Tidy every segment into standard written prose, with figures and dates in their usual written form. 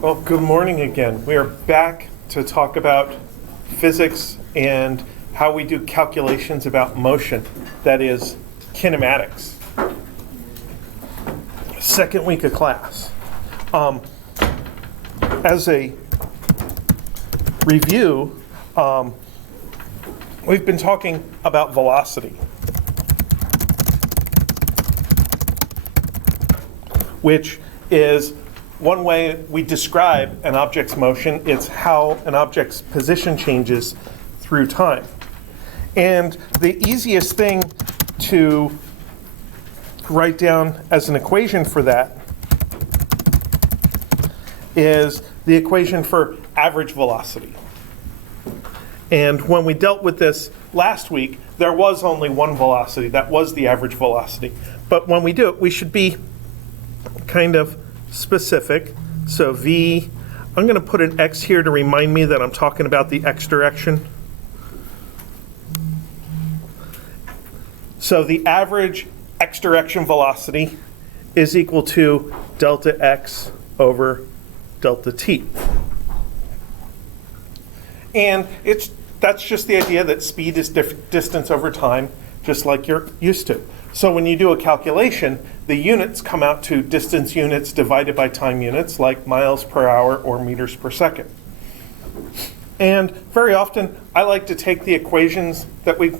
Well, good morning again. We are back to talk about physics and how we do calculations about motion, that is, kinematics. Second week of class. As a review, we've been talking about velocity, which is one way we describe an object's motion. It's how an object's position changes through time. And the easiest thing to write down as an equation for that is the equation for average velocity. And when we dealt with this last week, there was only one velocity. That was the average velocity. But when we do it, we should be kind of specific. So V, I'm going to put an X here to remind me that I'm talking about the X direction. So the average X direction velocity is equal to delta X over delta T. And that's just the idea that speed is distance over time, just like you're used to. So when you do a calculation, the units come out to distance units divided by time units, like miles per hour or meters per second. And very often, I like to take the equations that we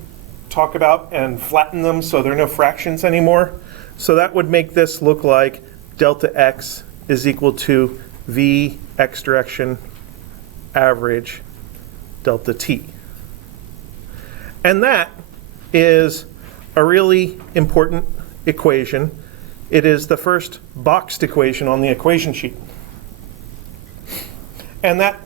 talk about and flatten them so there are no fractions anymore. So that would make this look like delta X is equal to V X direction average delta T. And that is a really important equation. It is the first boxed equation on the equation sheet. And that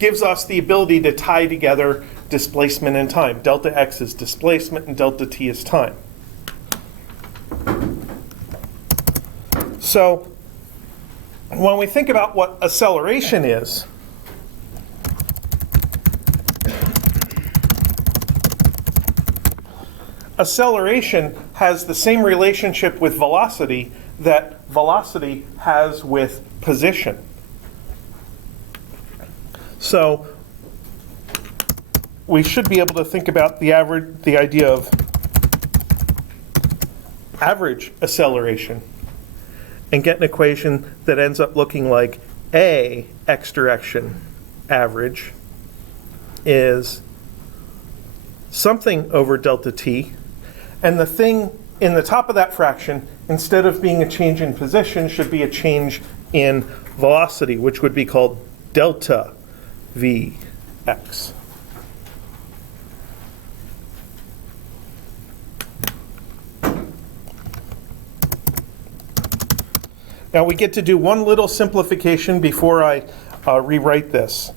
gives us the ability to tie together displacement and time. Delta X is displacement and delta T is time. So when we think about what acceleration is, acceleration has the same relationship with velocity that velocity has with position. So we should be able to think about the idea of average acceleration and get an equation that ends up looking like A X direction average is something over delta T. And the thing in the top of that fraction, instead of being a change in position, should be a change in velocity, which would be called delta Vx. Now we get to do one little simplification before I rewrite this.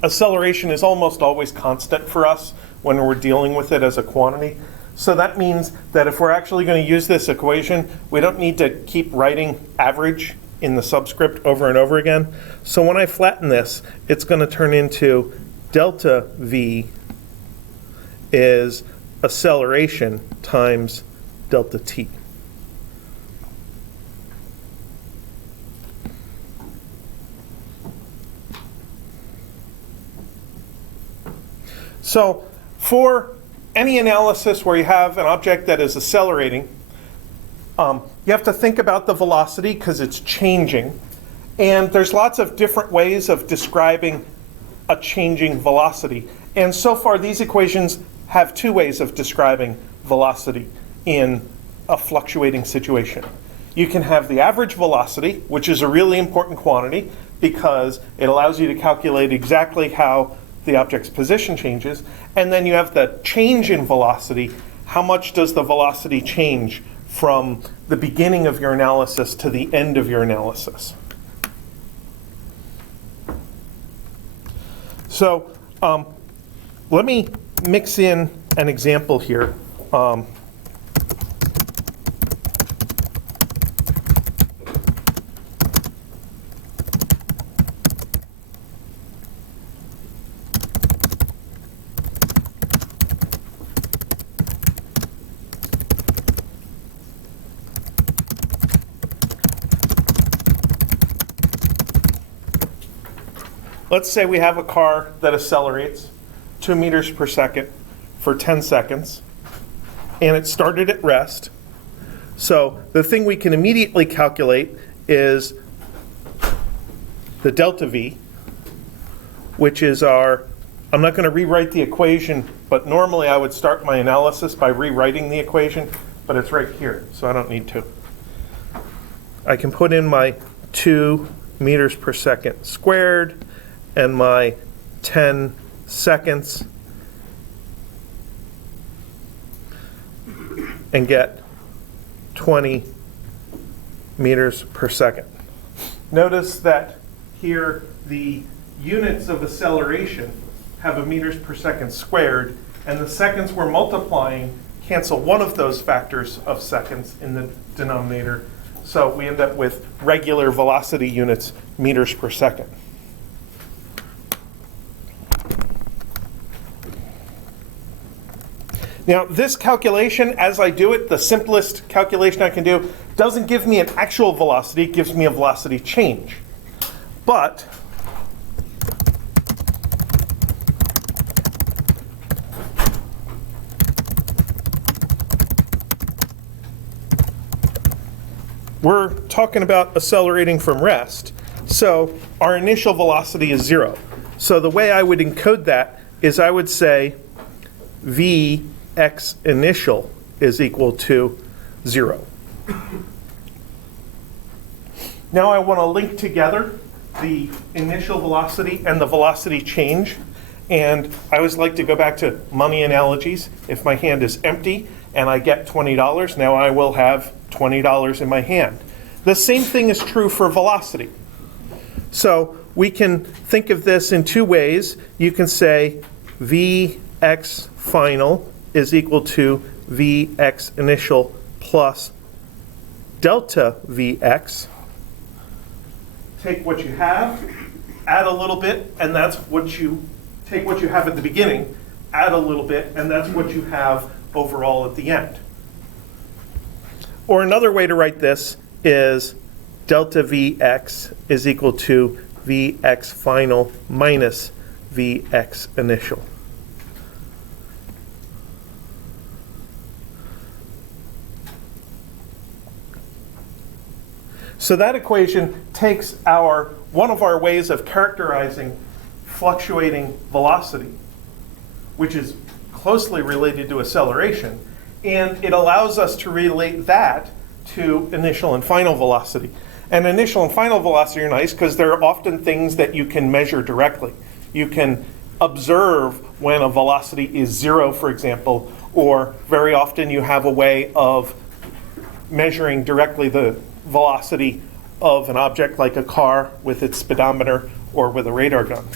Acceleration is almost always constant for us when we're dealing with it as a quantity. So that means that if we're actually going to use this equation, we don't need to keep writing average in the subscript over and over again. So when I flatten this, it's going to turn into delta V is acceleration times delta T. So for any analysis where you have an object that is accelerating, you have to think about the velocity because it's changing. And there's lots of different ways of describing a changing velocity. And so far, these equations have two ways of describing velocity in a fluctuating situation. You can have the average velocity, which is a really important quantity because it allows you to calculate exactly how the object's position changes. And then you have the change in velocity. How much does the velocity change from the beginning of your analysis to the end of your analysis? So let me mix in an example here. let's say we have a car that accelerates 2 meters per second for 10 seconds, and it started at rest. So the thing we can immediately calculate is the delta V, which is our, I'm not going to rewrite the equation, but normally I would start my analysis by rewriting the equation, but it's right here, so I don't need to. I can put in my 2 meters per second squared and my 10 seconds and get 20 meters per second. Notice that here the units of acceleration have a meters per second squared, and the seconds we're multiplying cancel one of those factors of seconds in the denominator. So we end up with regular velocity units, meters per second. Now, this calculation, as I do it, the simplest calculation I can do, doesn't give me an actual velocity, it gives me a velocity change. But we're talking about accelerating from rest, so our initial velocity is 0. So the way I would encode that is I would say Vx initial is equal to 0. Now I want to link together the initial velocity and the velocity change, and I always like to go back to money analogies. If my hand is empty and I get $20, now I will have $20 in my hand. The same thing is true for velocity. So we can think of this in two ways. You can say Vx final is equal to Vx initial plus delta Vx. Take what you have, add a little bit, and that's what you take what you have at the beginning, add a little bit, and that's what you have overall at the end. Or another way to write this is delta Vx is equal to Vx final minus Vx initial. So that equation takes one of our ways of characterizing fluctuating velocity, which is closely related to acceleration, and it allows us to relate that to initial and final velocity. And initial and final velocity are nice because they're often things that you can measure directly. You can observe when a velocity is 0, for example, or very often you have a way of measuring directly the velocity of an object like a car with its speedometer or with a radar gun.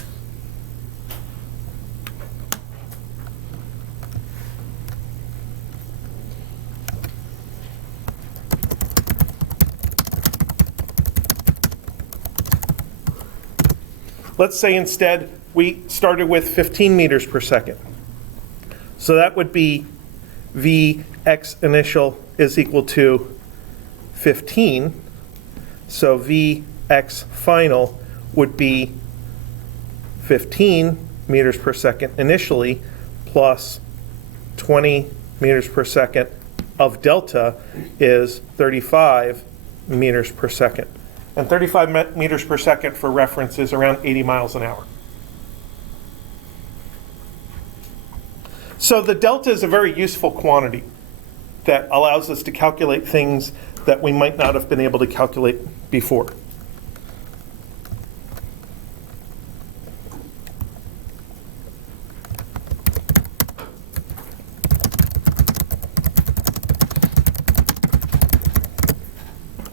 Let's say instead we started with 15 meters per second. So that would be Vx initial is equal to 15. So Vx final would be 15 meters per second initially plus 20 meters per second of delta is 35 meters per second. And 35 meters per second, for reference, is around 80 miles an hour. So the delta is a very useful quantity that allows us to calculate things that we might not have been able to calculate before.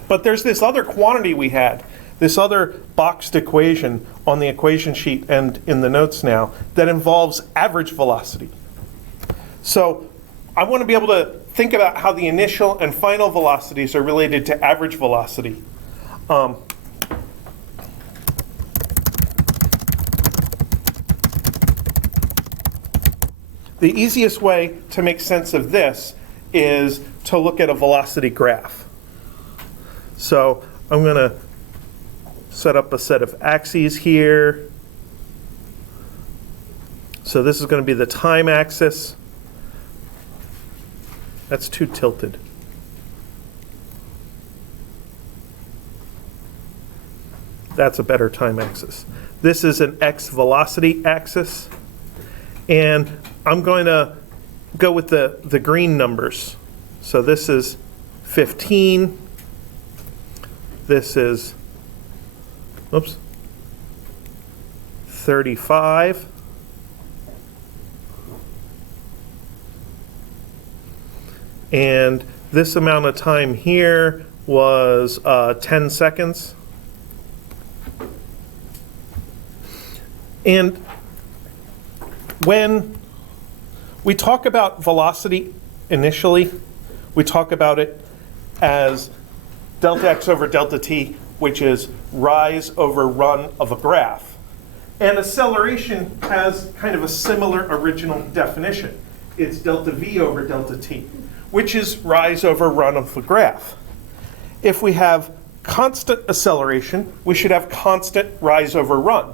But there's this other quantity we had, this other boxed equation on the equation sheet and in the notes now that involves average velocity. So I want to be able to think about how the initial and final velocities are related to average velocity. The easiest way to make sense of this is to look at a velocity graph. So I'm going to set up a set of axes here, So this is going to be the time axis. That's too tilted. That's a better time axis. This is an x velocity axis. And I'm going to go with the green numbers. So this is 15. This is, 35. And this amount of time here was 10 seconds. And when we talk about velocity initially, we talk about it as delta x over delta t, which is rise over run of a graph. And acceleration has kind of a similar original definition. It's delta v over delta t, which is rise over run of the graph. If we have constant acceleration, we should have constant rise over run.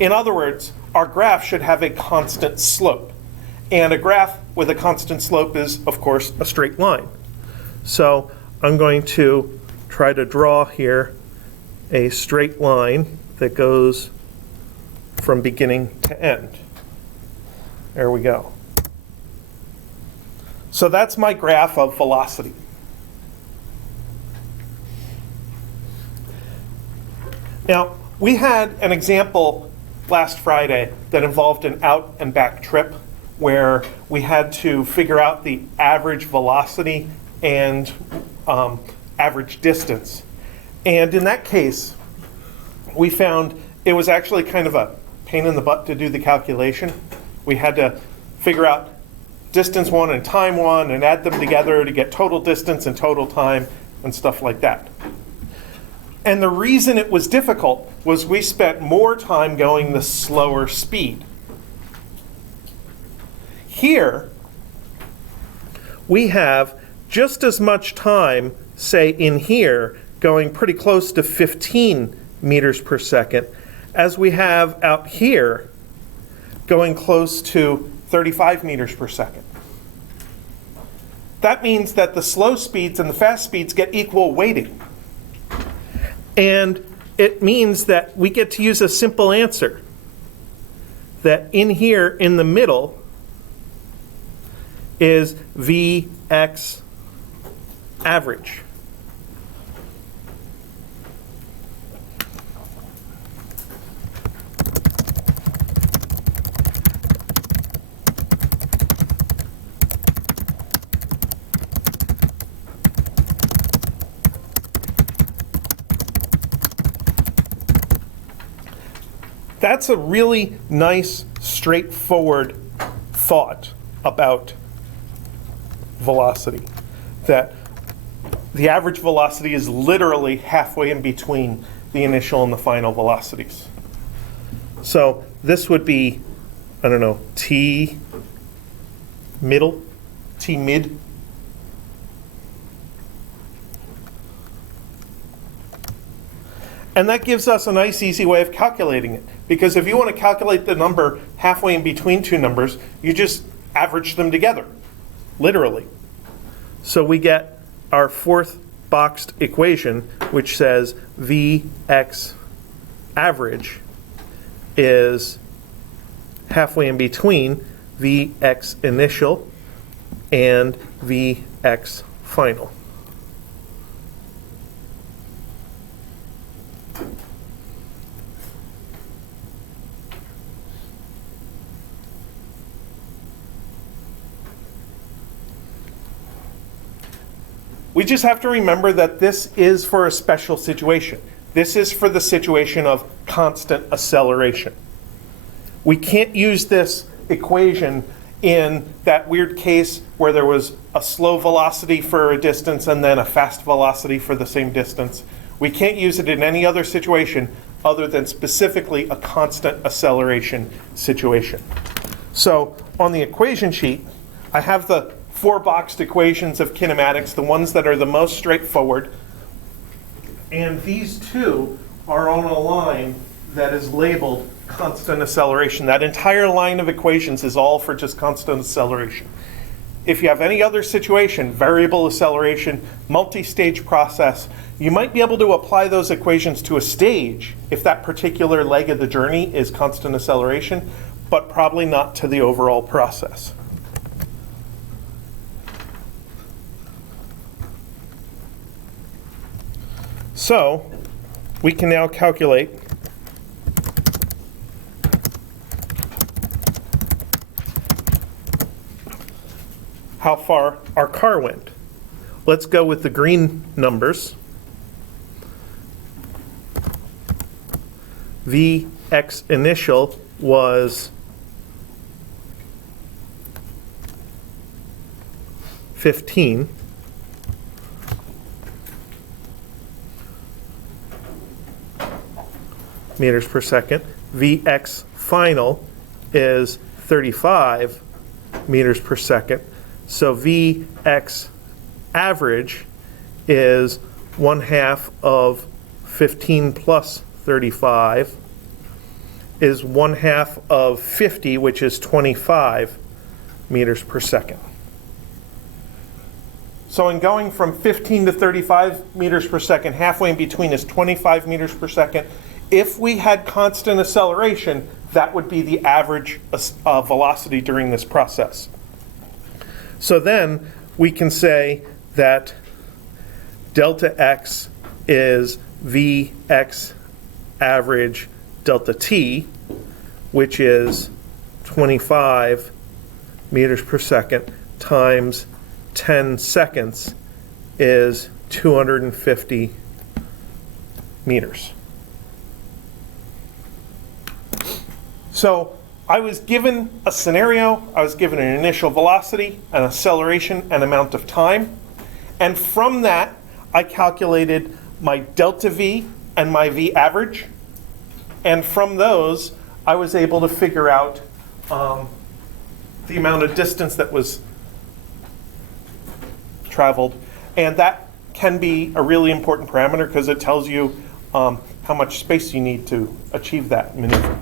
In other words, our graph should have a constant slope. And a graph with a constant slope is, of course, a straight line. So I'm going to try to draw here a straight line that goes from beginning to end. There we go. So that's my graph of velocity. Now, we had an example last Friday that involved an out and back trip where we had to figure out the average velocity and average distance. And in that case, we found it was actually kind of a pain in the butt to do the calculation. We had to figure out distance one and time one and add them together to get total distance and total time and stuff like that. And the reason it was difficult was we spent more time going the slower speed. Here, we have just as much time, say in here, going pretty close to 15 meters per second, as we have out here, going close to 35 meters per second. That means that the slow speeds and the fast speeds get equal weighting. And it means that we get to use a simple answer, that in here in the middle is Vx average. That's a really nice, straightforward thought about velocity. That the average velocity is literally halfway in between the initial and the final velocities. So this would be, I don't know, T middle, T mid. And that gives us a nice, easy way of calculating it. Because if you want to calculate the number halfway in between two numbers, you just average them together, literally. So we get our fourth boxed equation, which says Vx average is halfway in between Vx initial and Vx final. We just have to remember that this is for a special situation. This is for the situation of constant acceleration. We can't use this equation in that weird case where there was a slow velocity for a distance and then a fast velocity for the same distance. We can't use it in any other situation other than specifically a constant acceleration situation. So on the equation sheet, I have the four boxed equations of kinematics, the ones that are the most straightforward. And these two are on a line that is labeled constant acceleration. That entire line of equations is all for just constant acceleration. If you have any other situation, variable acceleration, multi-stage process, you might be able to apply those equations to a stage if that particular leg of the journey is constant acceleration, but probably not to the overall process. So we can now calculate how far our car went. Let's go with the green numbers. Vx initial was 15. Meters per second. Vx final is 35 meters per second. So Vx average is 1/2 of 15 plus 35 is 1/2 of 50, which is 25 meters per second. So in going from 15 to 35 meters per second, halfway in between is 25 meters per second. If we had constant acceleration, that would be the average velocity during this process. So then we can say that delta x is Vx average delta t, which is 25 meters per second times 10 seconds is 250 meters. So I was given a scenario, I was given an initial velocity, an acceleration, an amount of time, and from that I calculated my delta V and my V average, and from those I was able to figure out the amount of distance that was traveled, and that can be a really important parameter because it tells you how much space you need to achieve that maneuver.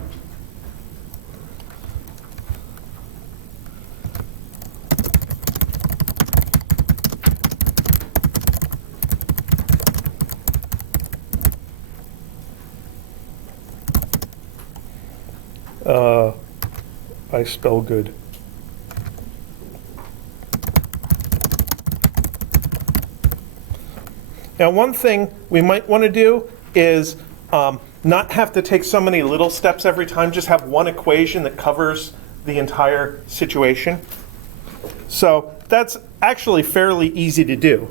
I spell good. Now, one thing we might want to do is not have to take so many little steps every time, just have one equation that covers the entire situation. So that's actually fairly easy to do.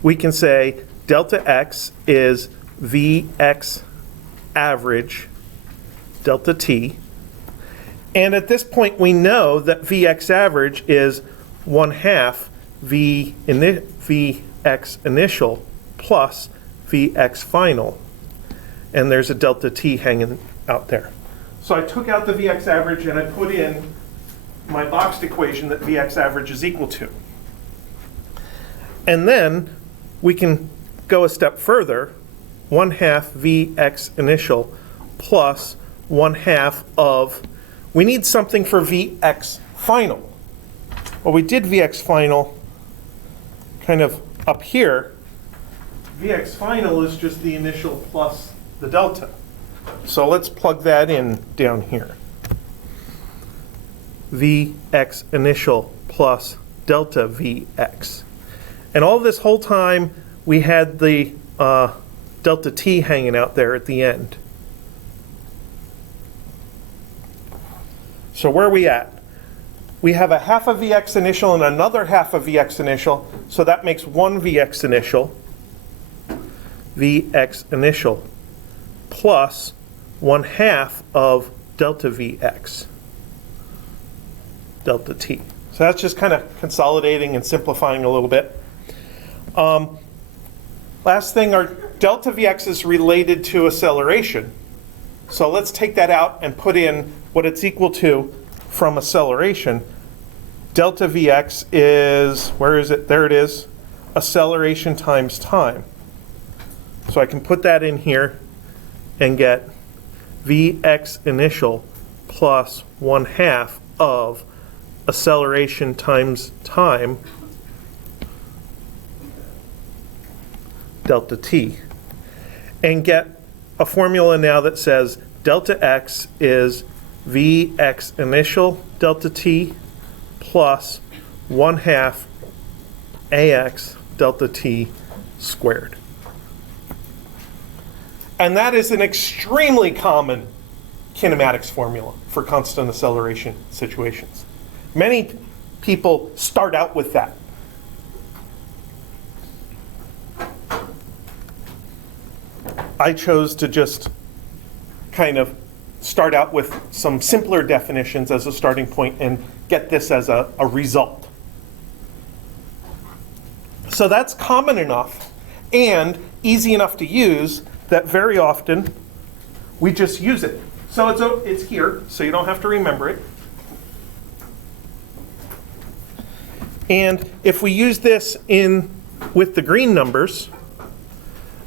We can say delta x is Vx average delta t. And at this point, we know that Vx average is 1/2 Vx initial plus Vx final. And there's a delta t hanging out there. So I took out the Vx average and I put in my boxed equation that Vx average is equal to. And then we can go a step further. 1/2 Vx initial plus 1/2 of, we need something for Vx final. Well, we did Vx final kind of up here. Vx final is just the initial plus the delta. So let's plug that in down here. Vx initial plus delta Vx. And all this whole time we had the delta t hanging out there at the end. So where are we at? We have 1/2 of Vx initial and another 1/2 of Vx initial, so that makes 1 Vx initial. Vx initial plus 1/2 of delta Vx, delta t. So that's just kind of consolidating and simplifying a little bit. Last thing, our delta Vx is related to acceleration. So let's take that out and put in what it's equal to from acceleration. Delta Vx is, where is it? There it is. Acceleration times time. So I can put that in here and get Vx initial plus 1/2 of acceleration times time delta t, and get a formula now that says delta x is Vx initial delta t plus 1/2 ax delta t squared. And that is an extremely common kinematics formula for constant acceleration situations. Many people start out with that. I chose to just kind of start out with some simpler definitions as a starting point and get this as a result. So that's common enough and easy enough to use that very often we just use it. So it's here, so you don't have to remember it. And if we use this with the green numbers,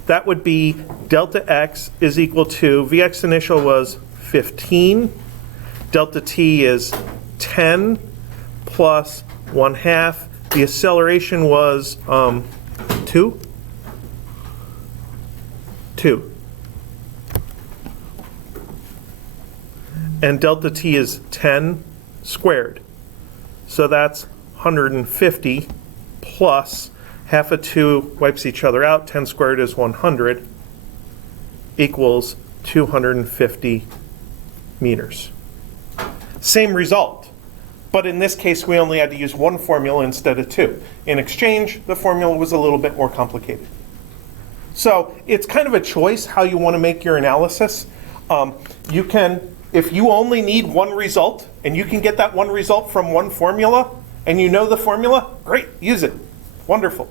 that would be delta x is equal to, Vx initial was 15, delta t is 10 plus 1/2. The acceleration was 2. And delta t is 10 squared. So that's 150 plus 1/2 of 2 wipes each other out. 10 squared is 100 equals 250 meters. Same result, but in this case we only had to use one formula instead of two. In exchange, the formula was a little bit more complicated. So it's kind of a choice how you want to make your analysis. You can, if you only need one result and you can get that one result from one formula and you know the formula, great, use it. Wonderful.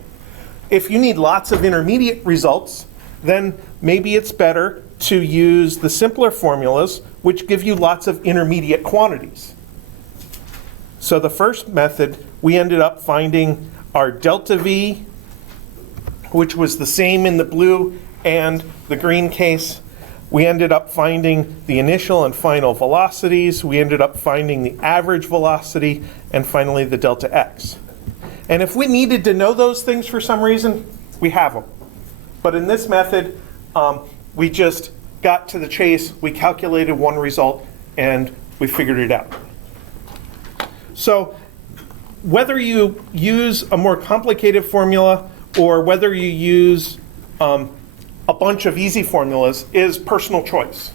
If you need lots of intermediate results, then maybe it's better to use the simpler formulas which give you lots of intermediate quantities. So the first method, we ended up finding our delta V, which was the same in the blue and the green case. We ended up finding the initial and final velocities. We ended up finding the average velocity, and finally the delta x. And if we needed to know those things for some reason, we have them. But in this method, we just got to the chase, we calculated one result, and we figured it out. So whether you use a more complicated formula or whether you use a bunch of easy formulas is personal choice.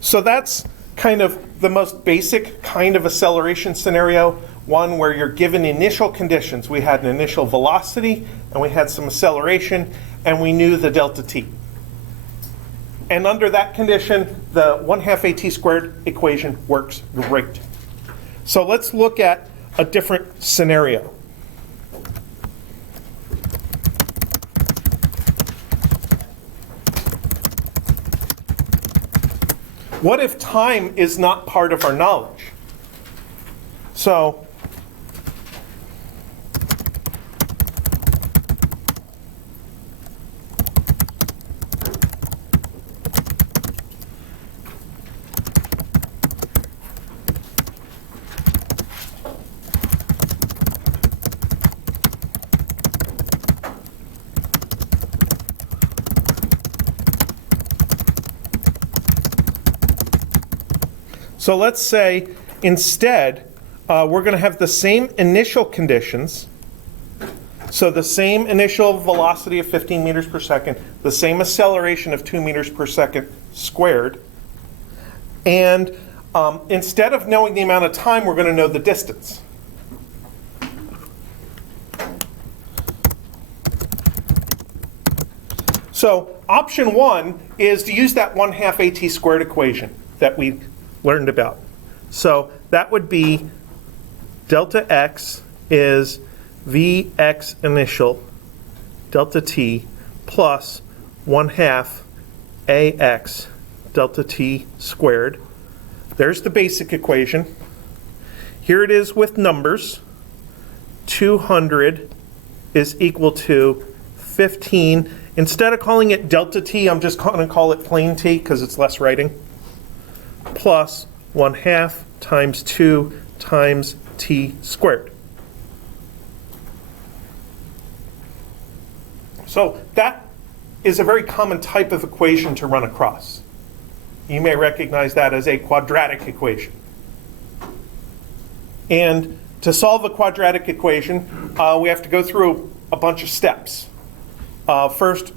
So that's kind of the most basic kind of acceleration scenario, one where you're given initial conditions. We had an initial velocity, and we had some acceleration, and we knew the delta t. And under that condition, the 1/2 at squared equation works great. So let's look at a different scenario. What if time is not part of our knowledge? So let's say instead we're going to have the same initial conditions. So the same initial velocity of 15 meters per second, the same acceleration of 2 meters per second squared. And instead of knowing the amount of time, we're going to know the distance. So option one is to use that 1/2 at squared equation that we learned about. So that would be delta x is Vx initial delta t plus 1/2 ax delta t squared. There's the basic equation. Here it is with numbers. 200 is equal to 15. Instead of calling it delta t, I'm just going to call it plain t because it's less writing, plus 1/2 times 2 times t squared. So that is a very common type of equation to run across. You may recognize that as a quadratic equation. And to solve a quadratic equation, we have to go through a bunch of steps. First,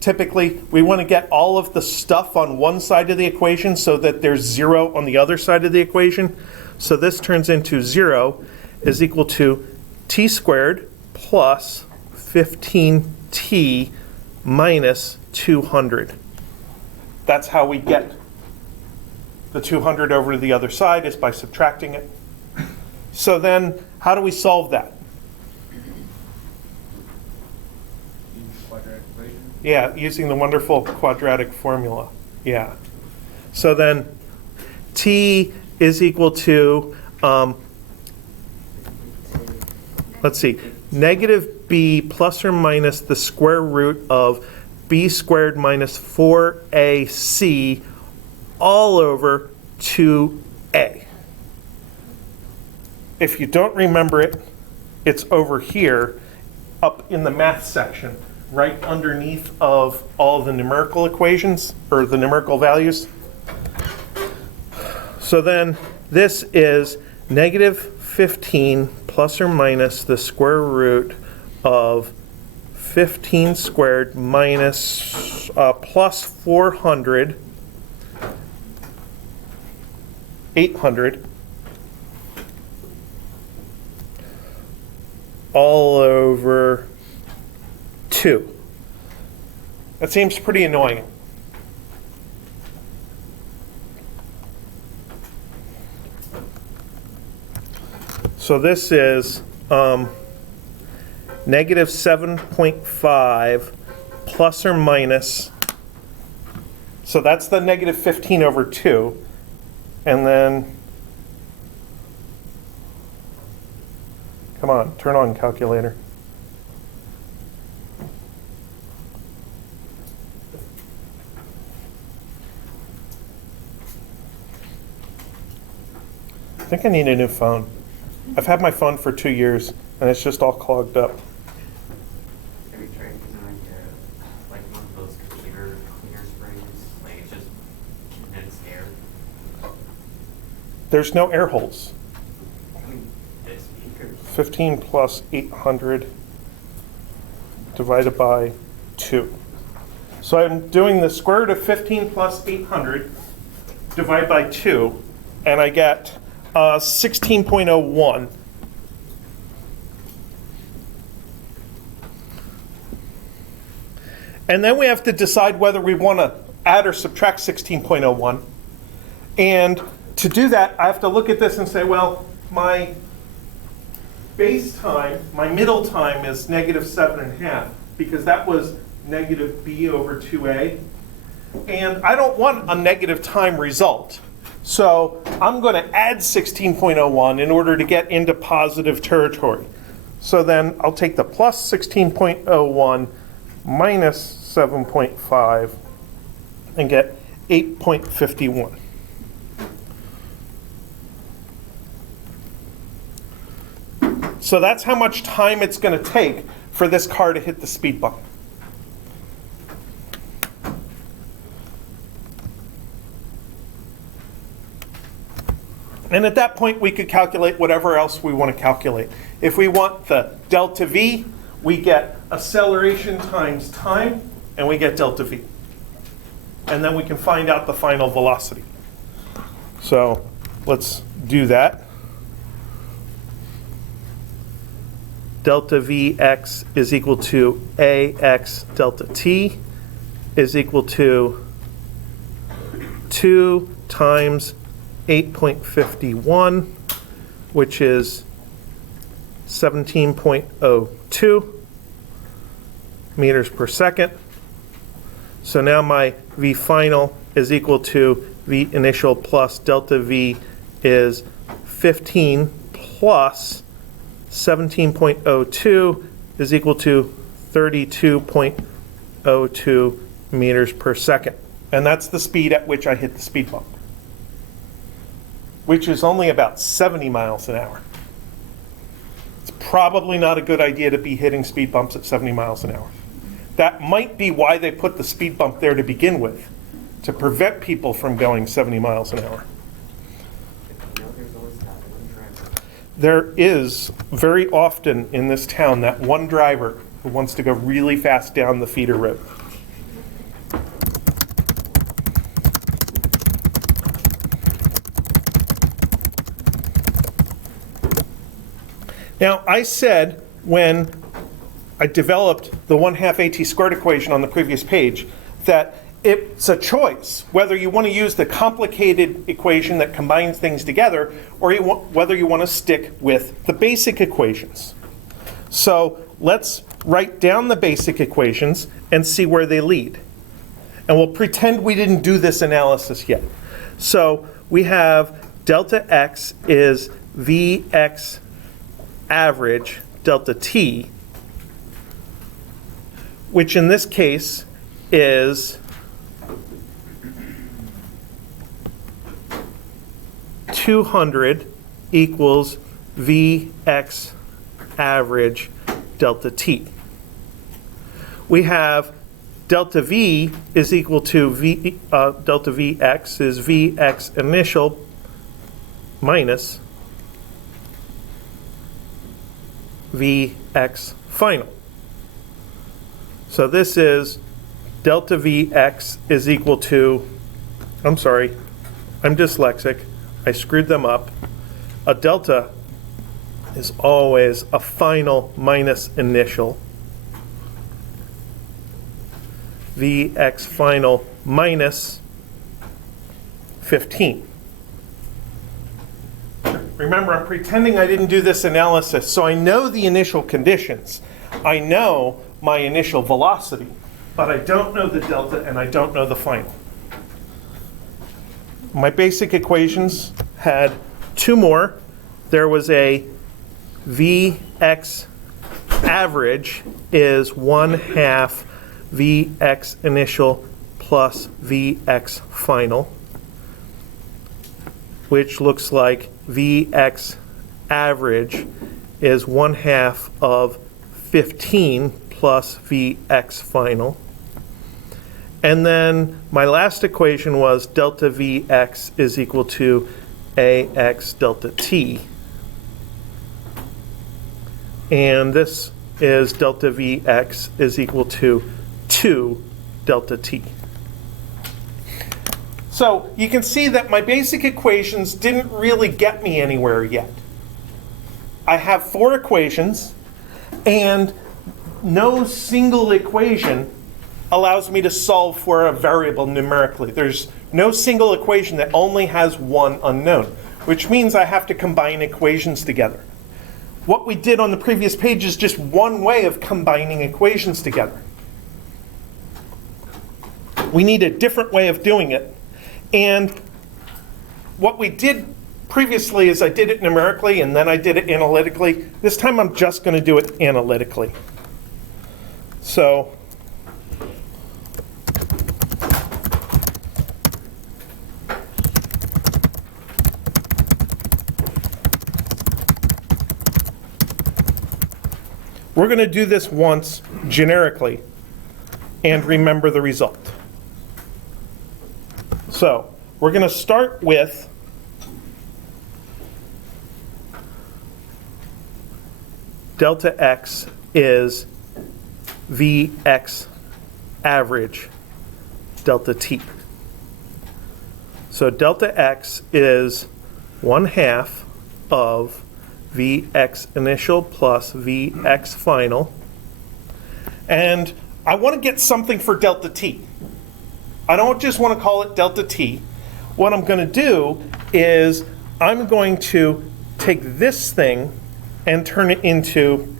typically, we want to get all of the stuff on one side of the equation so that there's 0 on the other side of the equation. So this turns into 0 is equal to t squared plus 15t minus 200. That's how we get the 200 over to the other side, is by subtracting it. So then, how do we solve that? Quadratic equation? Yeah, using the wonderful quadratic formula. Yeah. So then, t is equal to, let's see, negative b plus or minus the square root of b squared minus 4ac all over 2a. If you don't remember it, it's over here, up in the math section, right underneath of all the numerical equations, or the numerical values. So then, this is negative 15 plus or minus the square root of 15 squared minus plus 400, 800, all over 2. That seems pretty annoying. So this is negative 7.5 plus or minus, so that's the negative 15 over 2, and then, come on, turn on calculator. I think I need a new phone. I've had my phone for 2 years, and it's just all clogged up. Have you tried using like one of those computer cleaner sprays? Like it's just condensed air. There's no air holes. I mean, it's speakers. 15 plus 800 divided by 2. So I'm doing the square root of 15 plus 800 divided by 2, and I get 16.01. And then we have to decide whether we want to add or subtract 16.01. And to do that, I have to look at this and say, well, my base time, my middle time is negative 7.5, because that was negative b over 2a. And I don't want a negative time result. So I'm going to add 16.01 in order to get into positive territory. So then I'll take the plus 16.01 minus 7.5 and get 8.51. So that's how much time it's going to take for this car to hit the speed bump. And at that point, we could calculate whatever else we want to calculate. If we want the delta V, we get acceleration times time, and we get delta V. And then we can find out the final velocity. So let's do that. Delta Vx is equal to Ax delta t is equal to 2 times 8.51, which is 17.02 meters per second. So now my V final is equal to V initial plus delta V is 15 plus 17.02 is equal to 32.02 meters per second. And that's the speed at which I hit the speed bump, which is only about 70 miles an hour. It's probably not a good idea to be hitting speed bumps at 70 miles an hour. That might be why they put the speed bump there to begin with, to prevent people from going 70 miles an hour. You know, there's always that one driver. There is very often in this town that one driver who wants to go really fast down the feeder road. Now, I said when I developed the 1/2 AT squared equation on the previous page that it's a choice whether you want to use the complicated equation that combines things together or whether you want to stick with the basic equations. So let's write down the basic equations and see where they lead. And we'll pretend we didn't do this analysis yet. So we have delta x is Vx average delta t, which in this case is 200 equals Vx average delta t. We have delta V is equal to delta Vx is Vx initial minus Vx final. So this is delta Vx is equal to, I'm sorry, I'm dyslexic, I screwed them up. A delta is always a final minus initial. Vx final minus 15. Remember, I'm pretending I didn't do this analysis, so I know the initial conditions. I know my initial velocity, but I don't know the delta and I don't know the final. My basic equations had two more. There was a Vx average is 1/2 Vx initial plus Vx final, which looks like Vx average is 1/2 of 15 plus Vx final. And then my last equation was delta Vx is equal to Ax delta t. And this is delta Vx is equal to 2 delta t. So you can see that my basic equations didn't really get me anywhere yet. I have 4 equations, and no single equation allows me to solve for a variable numerically. There's no single equation that only has one unknown, which means I have to combine equations together. What we did on the previous page is just one way of combining equations together. We need a different way of doing it. And what we did previously is I did it numerically and then I did it analytically. This time I'm just going to do it analytically. So we're going to do this once generically and remember the result. So we're going to start with delta x is Vx average delta t. So delta x is 1/2 of Vx initial plus Vx final. And I want to get something for delta t. I don't just want to call it delta t. What I'm going to do is I'm going to take this thing and turn it into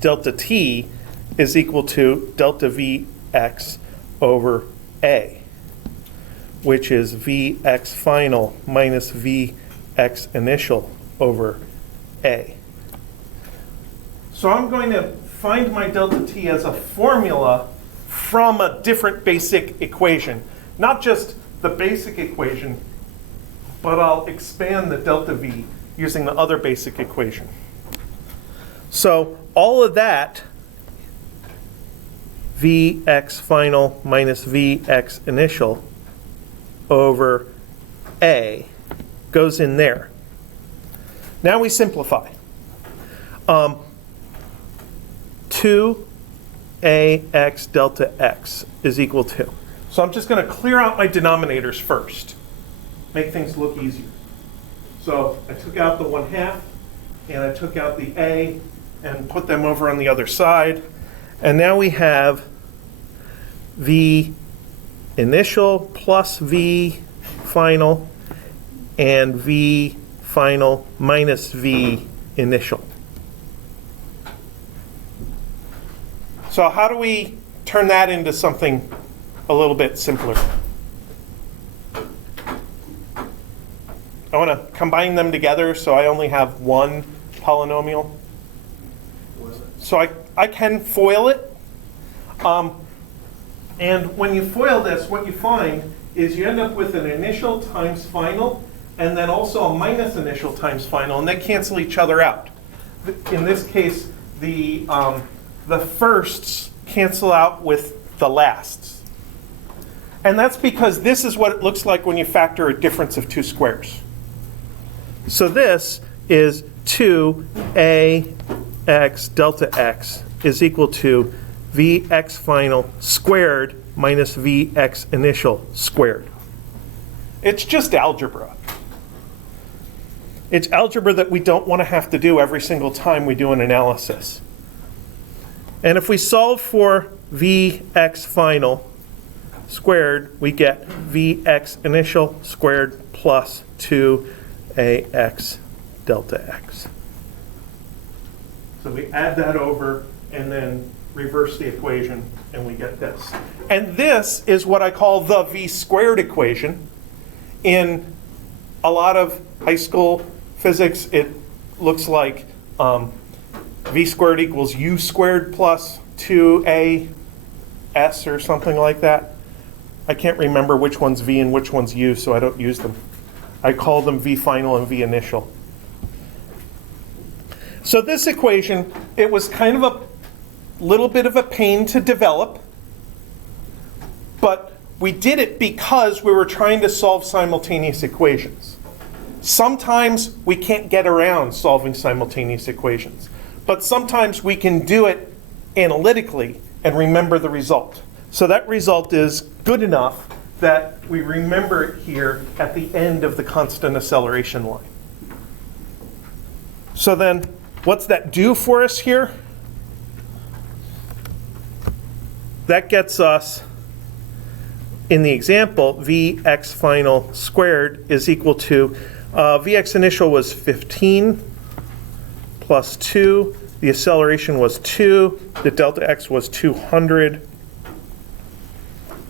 delta t is equal to delta Vx over A, which is Vx final minus Vx initial over A. So I'm going to find my delta t as a formula from a different basic equation. Not just the basic equation, but I'll expand the delta v using the other basic equation. So all of that, Vx final minus Vx initial over A, goes in there. Now we simplify. 2ax delta x is equal to. So I'm just going to clear out my denominators first. Make things look easier. So I took out the 1/2 and I took out the a and put them over on the other side. And now we have v initial plus v final and v final minus v initial. So how do we turn that into something a little bit simpler? I want to combine them together so I only have one polynomial. So I can FOIL it. And when you FOIL this, what you find is you end up with an initial times final, and then also a minus initial times final, and they cancel each other out. In this case, the firsts cancel out with the lasts. And that's because this is what it looks like when you factor a difference of two squares. So this is 2ax delta x is equal to Vx final squared minus Vx initial squared. It's just algebra. It's algebra that we don't want to have to do every single time we do an analysis. And if we solve for Vx final squared, we get Vx initial squared plus 2ax delta x. So we add that over and then reverse the equation, and we get this. And this is what I call the v squared equation. In a lot of high school physics, it looks like v squared equals u squared plus 2as or something like that. I can't remember which one's v and which one's u, so I don't use them. I call them v final and v initial. So this equation, it was kind of a little bit of a pain to develop, but we did it because we were trying to solve simultaneous equations. Sometimes we can't get around solving simultaneous equations, but sometimes we can do it analytically and remember the result. So that result is good enough that we remember it here at the end of the constant acceleration line. So then, what's that do for us here? That gets us, in the example, Vx final squared is equal to, Vx initial was 15 plus 2. The acceleration was 2. The delta x was 200.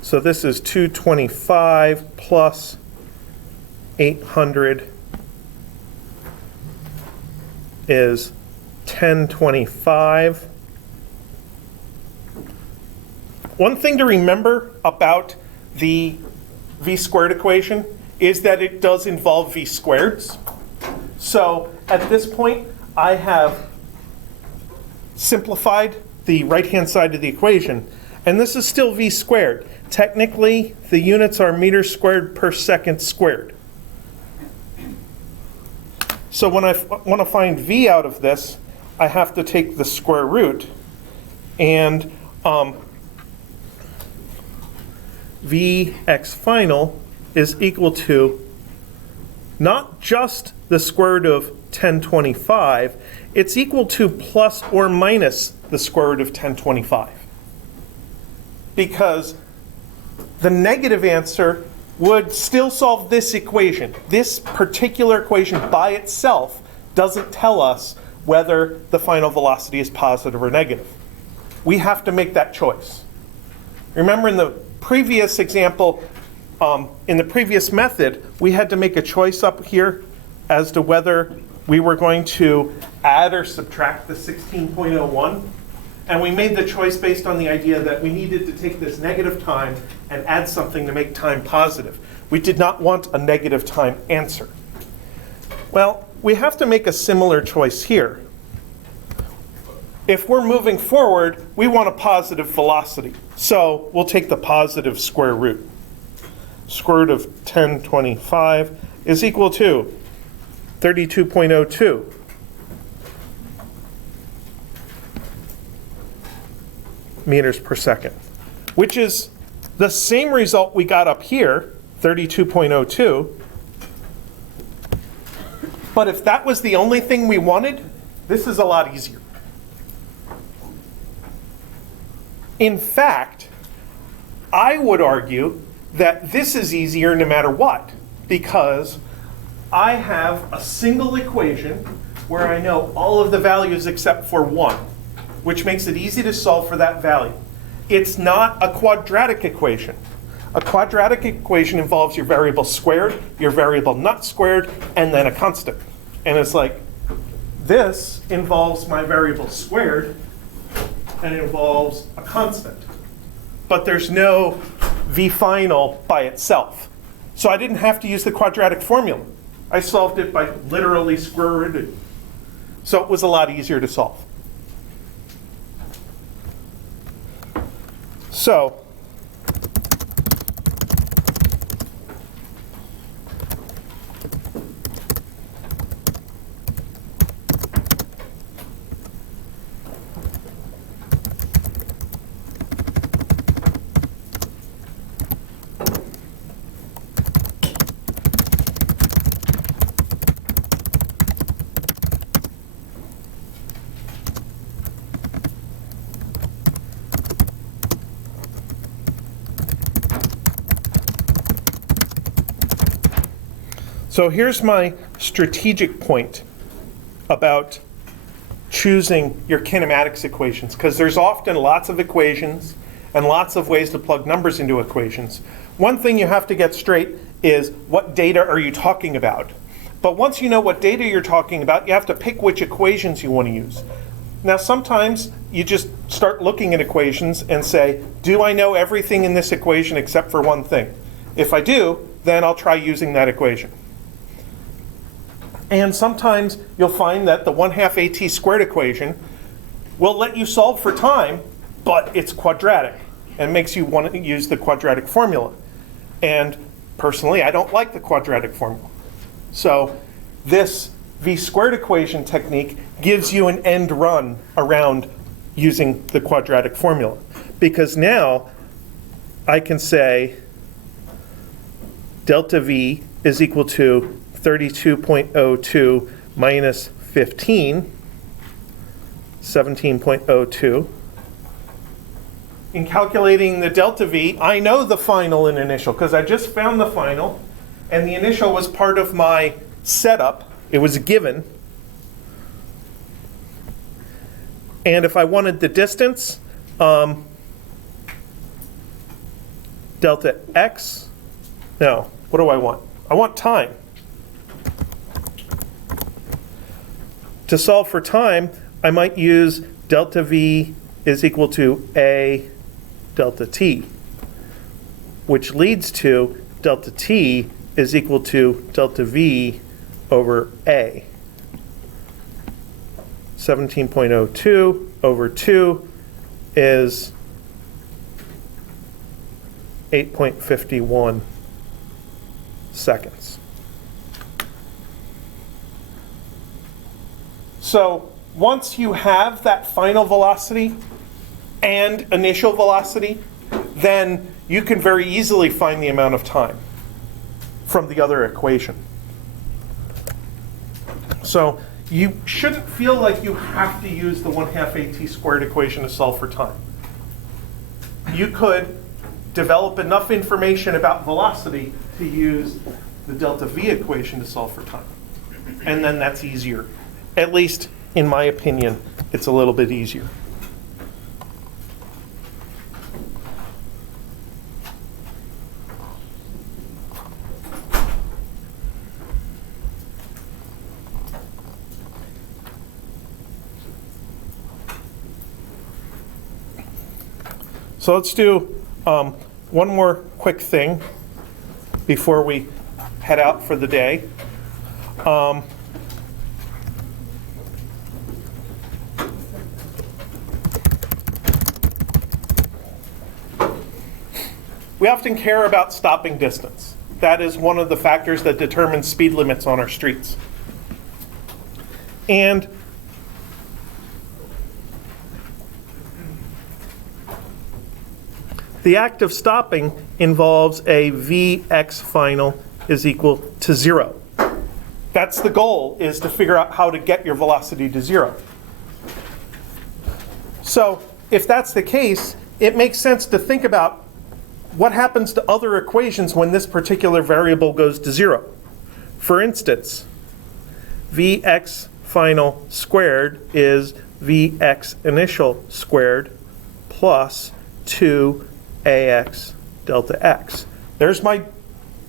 So this is 225 plus 800 is 1025. One thing to remember about the v squared equation is that it does involve v squareds. So at this point, I have simplified the right-hand side of the equation, and this is still v squared. Technically, the units are meters squared per second squared. So when I want to find v out of this, I have to take the square root, and Vx final is equal to not just the square root of 1025, it's equal to plus or minus the square root of 1025. Because the negative answer would still solve this equation. This particular equation by itself doesn't tell us whether the final velocity is positive or negative. We have to make that choice. Remember in the previous example, in the previous method, we had to make a choice up here as to whether we were going to add or subtract the 16.01. And we made the choice based on the idea that we needed to take this negative time and add something to make time positive. We did not want a negative time answer. Well, we have to make a similar choice here. If we're moving forward, we want a positive velocity. So we'll take the positive square root. Square root of 1025 is equal to 32.02. Meters per second, which is the same result we got up here, 32.02. But if that was the only thing we wanted, this is a lot easier. In fact, I would argue that this is easier no matter what, because I have a single equation where I know all of the values except for one, which makes it easy to solve for that value. It's not a quadratic equation. A quadratic equation involves your variable squared, your variable not squared, and then a constant. And it's like, this involves my variable squared, and it involves a constant. But there's no v final by itself. So I didn't have to use the quadratic formula. I solved it by literally square rooting. So it was a lot easier to solve. So So here's my strategic point about choosing your kinematics equations, because there's often lots of equations and lots of ways to plug numbers into equations. One thing you have to get straight is, what data are you talking about? But once you know what data you're talking about, you have to pick which equations you want to use. Now sometimes you just start looking at equations and say, do I know everything in this equation except for one thing? If I do, then I'll try using that equation. And sometimes you'll find that the 1/2 AT squared equation will let you solve for time, but it's quadratic and makes you want to use the quadratic formula. And personally, I don't like the quadratic formula. So this v squared equation technique gives you an end run around using the quadratic formula. Because now I can say delta v is equal to 32.02 minus 15, 17.02. In calculating the delta v, I know the final and initial because I just found the final, and the initial was part of my setup. It was a given. And if I wanted the distance, delta x, no, what do I want? I want time. To solve for time, I might use delta v is equal to a delta t, which leads to delta t is equal to delta v over a. 17.02 over 2 is 8.51 seconds. So once you have that final velocity and initial velocity, then you can very easily find the amount of time from the other equation. So you shouldn't feel like you have to use the 1/2 AT squared equation to solve for time. You could develop enough information about velocity to use the delta v equation to solve for time. And then that's easier. At least, in my opinion, it's a little bit easier. So let's do one more quick thing before we head out for the day. We often care about stopping distance. That is one of the factors that determines speed limits on our streets. And the act of stopping involves a Vx final is equal to 0. That's the goal, is to figure out how to get your velocity to 0. So if that's the case, it makes sense to think about what happens to other equations when this particular variable goes to 0. For instance, Vx final squared is Vx initial squared plus 2ax delta x. There's my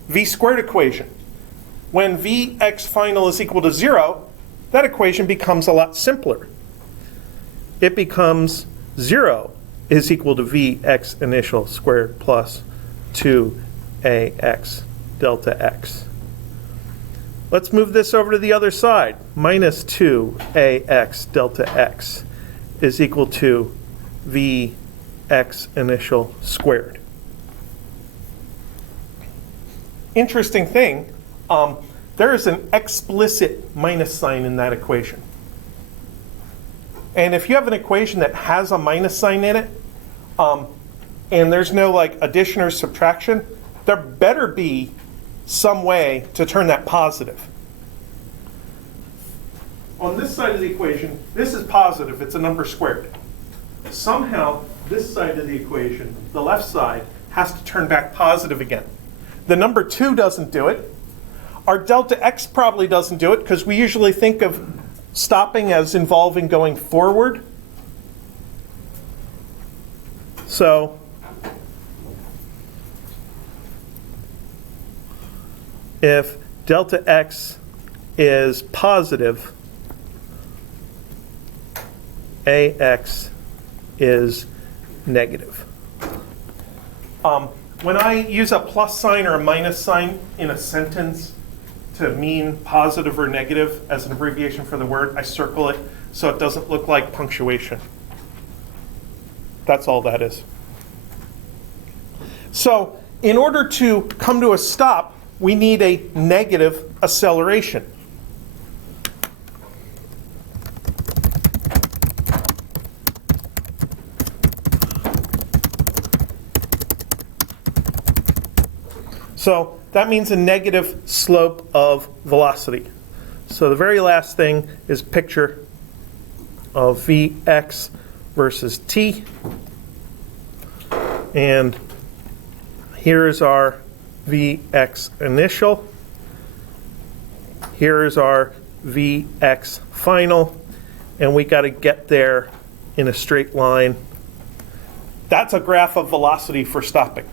v squared equation. When Vx final is equal to 0, that equation becomes a lot simpler. It becomes 0 is equal to Vx initial squared plus 2ax delta x. Let's move this over to the other side. Minus 2ax delta x is equal to Vx initial squared. Interesting thing, there is an explicit minus sign in that equation. And if you have an equation that has a minus sign in it, and there's no like addition or subtraction, there better be some way to turn that positive. On this side of the equation, this is positive, it's a number squared. Somehow, this side of the equation, the left side, has to turn back positive again. The number 2 doesn't do it. Our delta x probably doesn't do it, because we usually think of stopping as involving going forward. So if delta x is positive, ax is negative. When I use a plus sign or a minus sign in a sentence to mean positive or negative as an abbreviation for the word, I circle it so it doesn't look like punctuation. That's all that is. So in order to come to a stop, we need a negative acceleration. So that means a negative slope of velocity. So the very last thing is a picture of Vx versus t. And here is our Vx initial. Here is our Vx final. And we got to get there in a straight line. That's a graph of velocity for stopping.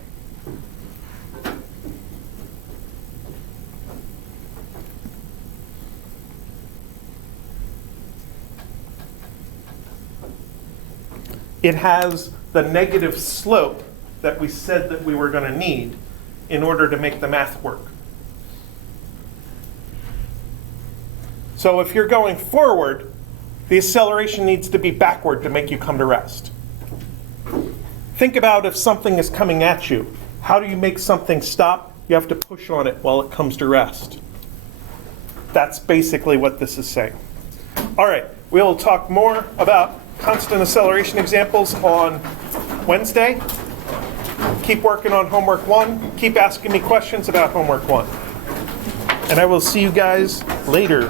It has the negative slope that we said that we were going to need in order to make the math work. So if you're going forward, the acceleration needs to be backward to make you come to rest. Think about if something is coming at you. How do you make something stop? You have to push on it while it comes to rest. That's basically what this is saying. All right, we'll talk more about constant acceleration examples on Wednesday. Keep working on homework 1. Keep asking me questions about homework 1. And I will see you guys later.